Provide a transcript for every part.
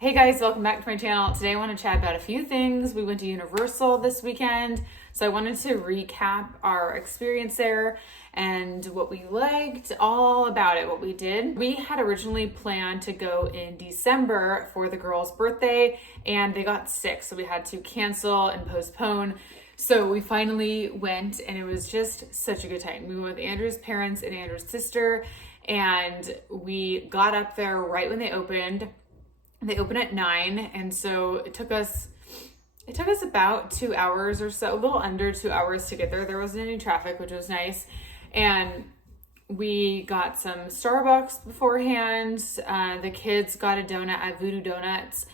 Hey guys, welcome back to my channel. Today I want to chat about a few things. We went to Universal this weekend, so I wanted to recap our experience there and what we liked, all about it, what we did. We had originally planned to go in December for the girls' birthday and they got sick, so we had to cancel and postpone. So we finally went and it was just such a good time. We went with Andrew's parents and Andrew's sister and we got up there right when they opened. They open at 9, and so it took us about 2 hours or so, a little under 2 hours to get there. There wasn't any traffic, which was nice. And we got some Starbucks beforehand. The kids got a donut at Voodoo Donuts,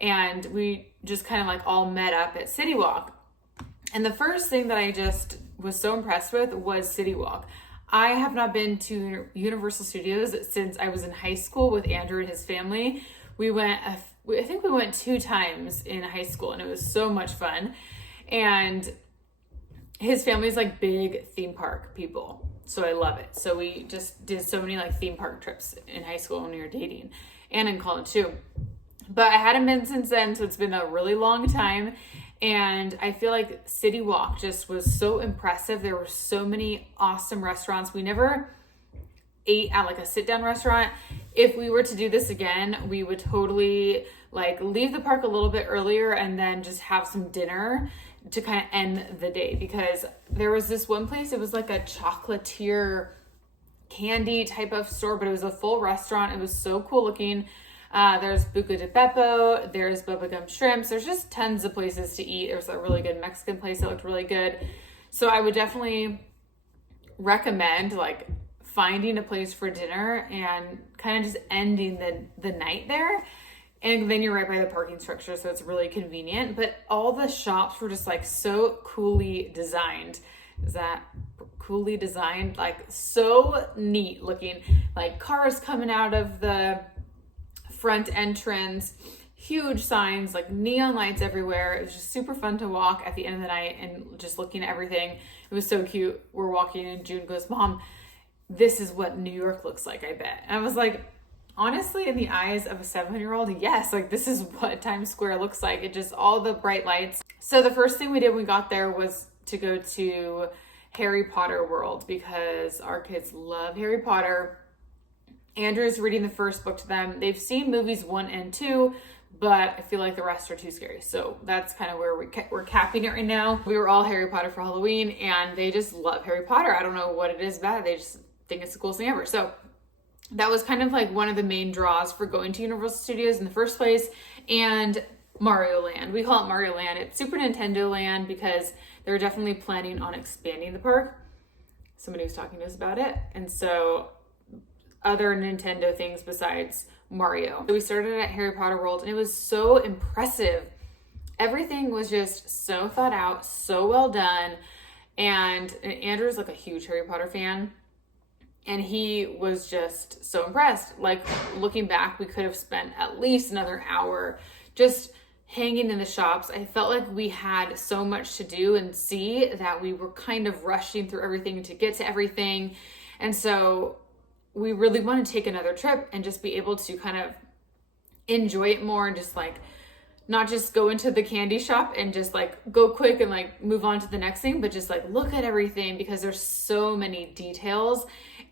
and we just kind of like all met up at City Walk. And the first thing that I just was so impressed with was City Walk. I have not been to Universal Studios since I was in high school with Andrew and his family. I think we went 2 times in high school and it was so much fun. And his family's like big theme park people. So I love it. So we just did so many like theme park trips in high school when we were dating and in college too. But I hadn't been since then, so it's been a really long time. And I feel like City Walk just was so impressive. There were so many awesome restaurants. We never ate at like a sit-down restaurant. If we were to do this again, we would totally like leave the park a little bit earlier and then just have some dinner to kind of end the day, because there was this one place, it was like a chocolatier candy type of store, but it was a full restaurant. It was so cool looking. There's Buca de Beppo, there's Bubblegum Shrimps, there's just tons of places to eat. There's a really good Mexican place that looked really good. So I would definitely recommend like finding a place for dinner and kind of just ending the night there. And then you're right by the parking structure, so it's really convenient. But all the shops were just like so coolly designed. Is that coolly designed? Like so neat looking, like cars coming out of the front entrance, huge signs, like neon lights everywhere. It was just super fun to walk at the end of the night and just looking at everything. It was so cute. We're walking and June goes, "Mom, this is what New York looks like, I bet." And I was like, honestly, in the eyes of a 7-year-old, yes, like this is what Times Square looks like. It just, all the bright lights. So the first thing we did when we got there was to go to Harry Potter World, because our kids love Harry Potter. Andrew's reading the first book to them. They've seen movies 1 and 2, but I feel like the rest are too scary. So that's kind of where we're capping it right now. We were all Harry Potter for Halloween and they just love Harry Potter. I don't know what it is about it. They just think it's the coolest thing ever. So that was kind of like one of the main draws for going to Universal Studios in the first place. And Mario Land. We call it Mario Land. It's Super Nintendo Land because they're definitely planning on expanding the park. Somebody was talking to us about it. And so other Nintendo things besides Mario. So we started at Harry Potter World and it was so impressive. Everything was just so thought out, so well done. And Andrew's like a huge Harry Potter fan. And he was just so impressed. Like looking back, we could have spent at least another hour just hanging in the shops. I felt like we had so much to do and see that we were kind of rushing through everything to get to everything. And so we really want to take another trip and just be able to kind of enjoy it more and just like not just go into the candy shop and just like go quick and like move on to the next thing, but just like look at everything, because there's so many details.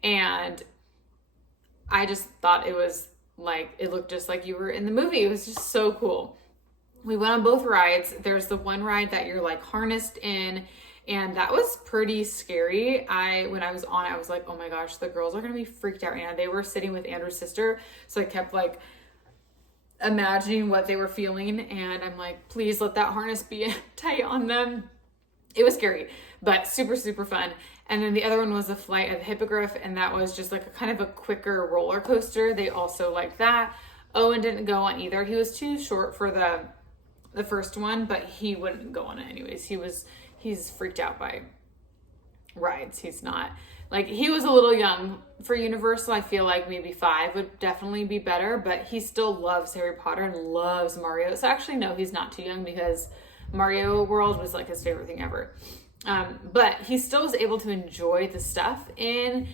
And I just thought it was like, it looked just like you were in the movie. It was just so cool. We went on both rides. There's the one ride that you're like harnessed in, and that was pretty scary. When I was on it, I was like, oh my gosh, the girls are going to be freaked out right now. They were sitting with Andrew's sister. So I kept like imagining what they were feeling. And I'm like, please let that harness be tight on them. It was scary, but super, super fun. And then the other one was the Flight of the Hippogriff. And that was just like a kind of a quicker roller coaster. They also liked that. Owen didn't go on either. He was too short for the first one, but he wouldn't go on it anyways. He's freaked out by rides. He's not like, he was a little young for Universal. I feel like maybe 5 would definitely be better, but he still loves Harry Potter and loves Mario. So actually, no, he's not too young, because Mario World was like his favorite thing ever. But he still was able to enjoy the stuff in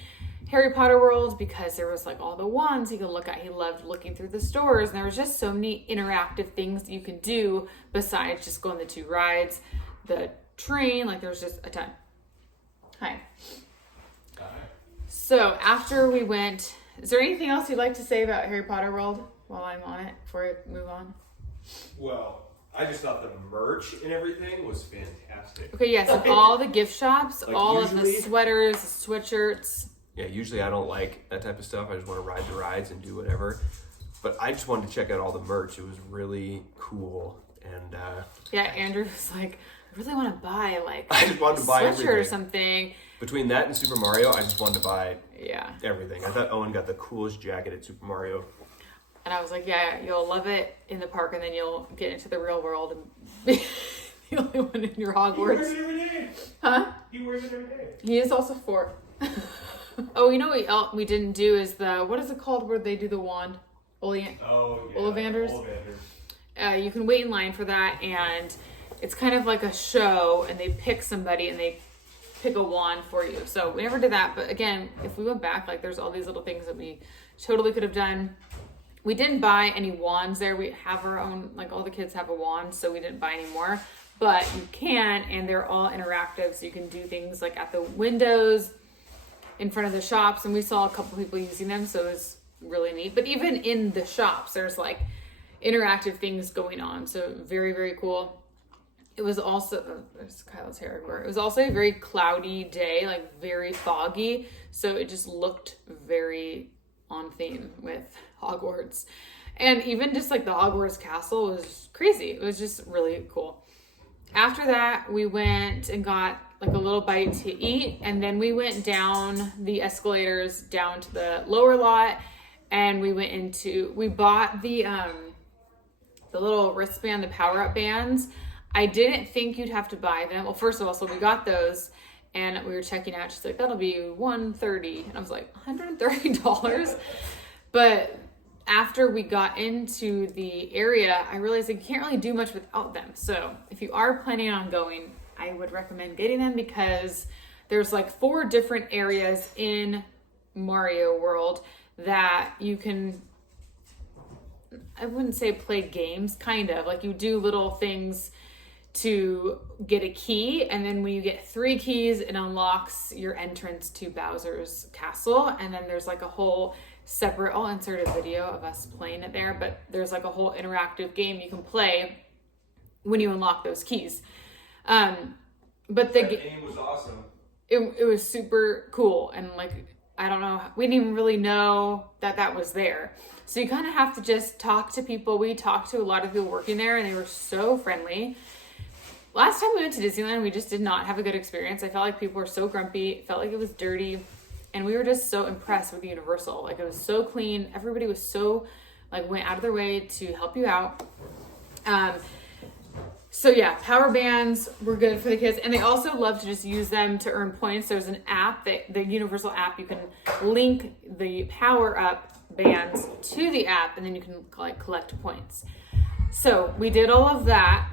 Harry Potter World because there was like all the wands he could look at. He loved looking through the stores, and there was just so many interactive things that you can do besides just going the 2 rides, the train, like there's just a ton. Hi. So after we went, is there anything else you'd like to say about Harry Potter World while I'm on it before I move on? Well, I just thought the merch and everything was fantastic. Okay, yeah, so all the gift shops, Like all usually- of the sweaters, the sweatshirts. Yeah, usually I don't like that type of stuff. I just want to ride the rides and do whatever. But I just wanted to check out all the merch. It was really cool. And Yeah, Andrew was like, I really want to buy like I just wanted to buy sweatshirt everything. or something. Between that and Super Mario, I just wanted to buy Yeah. everything. I thought Owen got the coolest jacket at Super Mario. And I was like, yeah, you'll love it in the park, and then you'll get into the real world and be the only one in your He wears Hogwarts. it every day. Huh? He wears it every day. He is also 4. Oh, you know what we didn't do is what is it called where they do the wand? Oh, yeah. Ollivanders? Ollivanders. You can wait in line for that, and it's kind of like a show, and they pick somebody and they pick a wand for you. So we never did that, but again, if we went back, like there's all these little things that we totally could have done. We didn't buy any wands there. We have our own, like all the kids have a wand, so we didn't buy any more. But you can, and they're all interactive, so you can do things like at the windows in front of the shops, and we saw a couple people using them, so it was really neat. But even in the shops, there's like interactive things going on, so very, very cool. It was also, there's Kyla's hair everywhere. It was also a very cloudy day, like very foggy, so it just looked very on theme with Hogwarts. And even just like the Hogwarts castle was crazy. It was just really cool. After that, we went and got like a little bite to eat, and then we went down the escalators down to the lower lot, and we bought the little wristband, the power-up bands. I didn't think you'd have to buy them. Well, first of all, so we got those, and we were checking out. She's like, that'll be $130. And I was like, $130? But after we got into the area, I realized I can't really do much without them. So if you are planning on going, I would recommend getting them because there's like 4 different areas in Mario World that you can, I wouldn't say play games, kind of. Like you do little things to get a key, and then when you get 3 keys, it unlocks your entrance to Bowser's castle. And then there's like a whole separate, I'll insert a video of us playing it there, but there's like a whole interactive game you can play when you unlock those keys. But the game was awesome. It was super cool, and like I don't know, we didn't even really know that was there. So you kind of have to just talk to people. We talked to a lot of people working there, and they were so friendly. Last time we went to Disneyland, we just did not have a good experience. I felt like people were so grumpy. It felt like it was dirty, and we were just so impressed with Universal. Like it was so clean. Everybody was so like went out of their way to help you out. So yeah, power bands were good for the kids, and they also love to just use them to earn points. There's an app, the Universal app, you can link the power up bands to the app, and then you can like collect points. So we did all of that,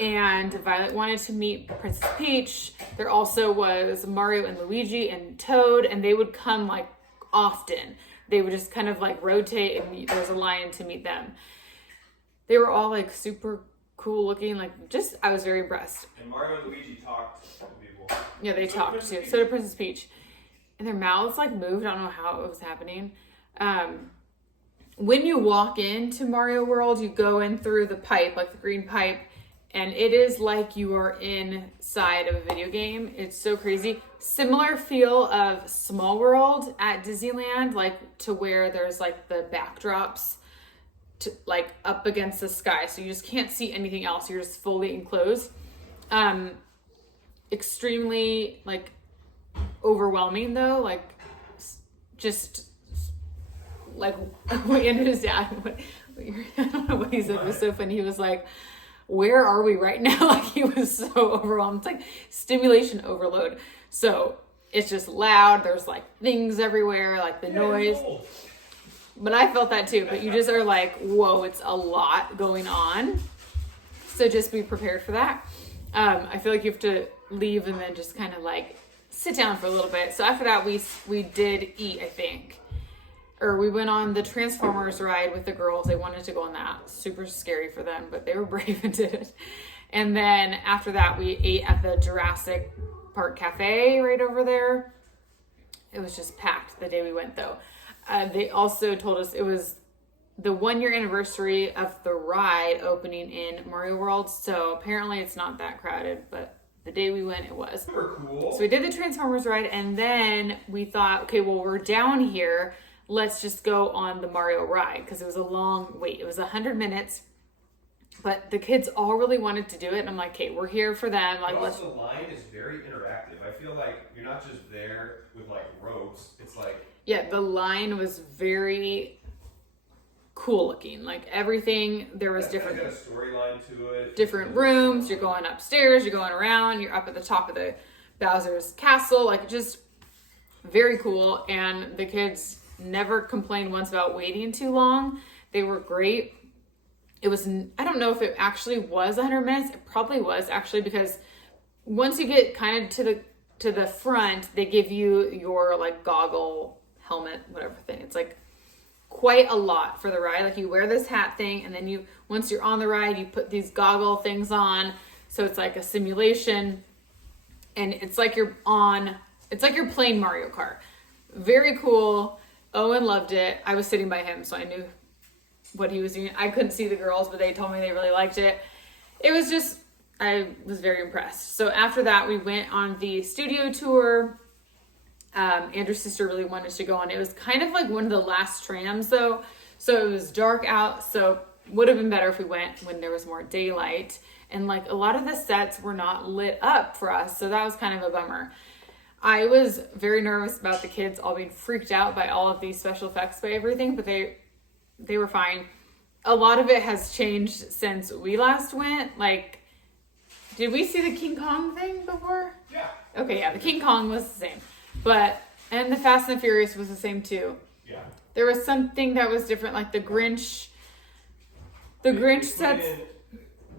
and Violet wanted to meet Princess Peach. There also was Mario and Luigi and Toad, and they would come like often. They would just kind of like rotate, and there was a line to meet them. They were all like super cool looking, like just I was very impressed. And Mario and Luigi talked to people. Yeah, they talked too. So did Princess Peach. And their mouths like moved. I don't know how it was happening. When you walk into Mario World, you go in through the pipe, like the green pipe, and it is like you are inside of a video game. It's so crazy. Similar feel of Small World at Disneyland, like to where there's like the backdrops to, like up against the sky, so you just can't see anything else. You're just fully enclosed. Extremely like overwhelming though, like just like Andrew's dad, I don't know what he said, it was so funny. He was like, where are we right now? Like he was so overwhelmed. It's like stimulation overload. So it's just loud. There's like things everywhere, like the noise. But I felt that too. But you just are like, whoa, it's a lot going on. So just be prepared for that. I feel like you have to leave and then just kind of like sit down for a little bit. So after that, we did eat, I think. Or we went on the Transformers ride with the girls. They wanted to go on that. Super scary for them, but they were brave and did it. And then after that, we ate at the Jurassic Park Cafe right over there. It was just packed the day we went, though. They also told us it was the 1-year anniversary of the ride opening in Mario World. So apparently it's not that crowded, but the day we went, it was. Super cool. So we did the Transformers ride, and then we thought, okay, well, we're down here. Let's just go on the Mario ride, because it was a long wait. It was 100 minutes, but the kids all really wanted to do it. And I'm like, okay, we're here for them. Like, But also, the line is very interactive. I feel like you're not just there with like ropes. It's like, yeah, the line was very cool looking. Like everything, there was different. Got a storyline to it. Different rooms. You're going upstairs. You're going around. You're up at the top of the Bowser's castle. Like just very cool. And the kids never complained once about waiting too long. They were great. It was, I don't know if it actually was 100 minutes. It probably was actually, because once you get kind of to the front, they give you your like goggle, helmet, whatever thing. It's like quite a lot for the ride. Like you wear this hat thing, and then once you're on the ride, you put these goggle things on. So it's like a simulation, and it's like you're playing Mario Kart. Very cool. Owen loved it. I was sitting by him, so I knew what he was doing. I couldn't see the girls, but they told me they really liked it. It was just, I was very impressed. So after that, we went on the studio tour. Andrew's sister really wanted to go on. It was kind of like one of the last trams though. So it was dark out. So would have been better if we went when there was more daylight. And like a lot of the sets were not lit up for us. So that was kind of a bummer. I was very nervous about the kids all being freaked out by all of these special effects by everything, but they were fine. A lot of it has changed since we last went. Like, did we see the King Kong thing before? Yeah. Okay, yeah, the King Kong was the same. And the Fast and the Furious was the same too. Yeah. There was something that was different, like the Grinch. The Grinch sets.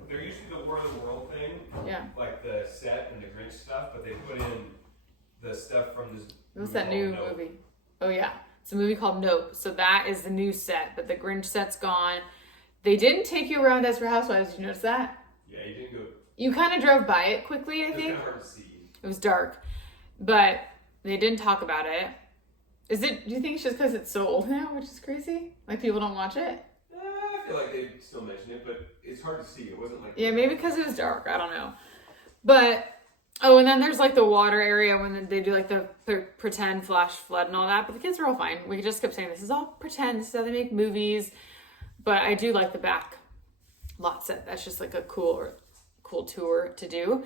They're usually the War of the World thing. Yeah. Like the set and the Grinch stuff, but they put in the stuff from this. What's that new movie? Oh yeah, it's a movie called Nope. So that is the new set, but the Grinch set's gone. They didn't take you around Desperate Housewives. Did you notice that? Yeah, you didn't go. You kind of drove by it quickly, I think. It was kind of hard to see. It was dark, but they didn't talk about it. Do you think it's just because it's so old now, which is crazy? Like people don't watch it? I feel like they still mention it, but it's hard to see. It wasn't like. Yeah, maybe because it was dark. I don't know. But, oh, and then there's like the water area when they do like the pretend flash flood and all that. But the kids were all fine. We just kept saying, this is all pretend. This is how they make movies. But I do like the back lot set. That's just like a cool tour to do.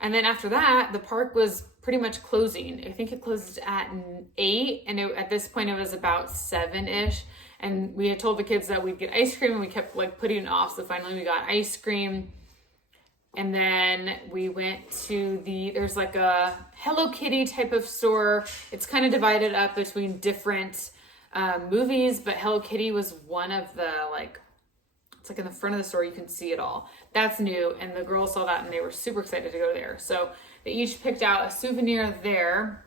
And then after that, the park was pretty much closing. I think it closed at 8, and at this point it was about 7-ish. And we had told the kids that we'd get ice cream, and we kept like putting it off. So finally we got ice cream. And then we went to there's like a Hello Kitty type of store. It's kind of divided up between different movies, but Hello Kitty was one of the it's like in the front of the store, you can see it all. That's new, and the girls saw that and they were super excited to go there. So they each picked out a souvenir there,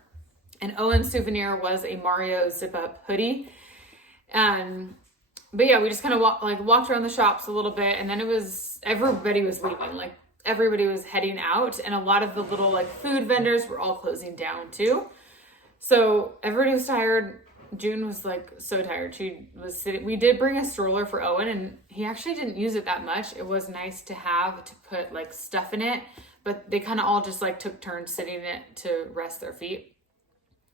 and Owen's souvenir was a Mario zip-up hoodie. But yeah, we just kind of walked around the shops a little bit, and then everybody was leaving. Like everybody was heading out, and a lot of the little like food vendors were all closing down too. So everybody was tired. June was like so tired. She was sitting. We did bring a stroller for Owen, and he actually didn't use it that much. It was nice to have to put like stuff in it, but they kind of all just like took turns sitting in it to rest their feet.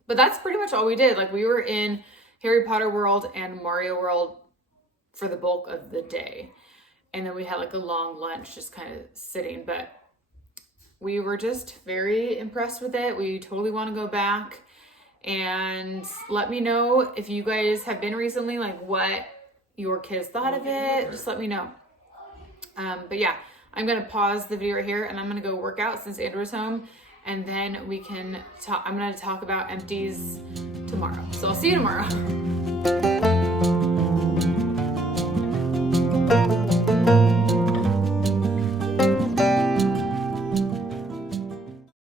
But that's pretty much all we did. Like we were in Harry Potter World and Mario World for the bulk of the day. And then we had like a long lunch just kind of sitting, but we were just very impressed with it. We totally want to go back. And let me know if you guys have been recently, like what your kids thought of it. Just let me know. But yeah, I'm going to pause the video right here, and I'm going to go work out since Andrew's home. And then we can talk. I'm going to talk about empties tomorrow. So I'll see you tomorrow.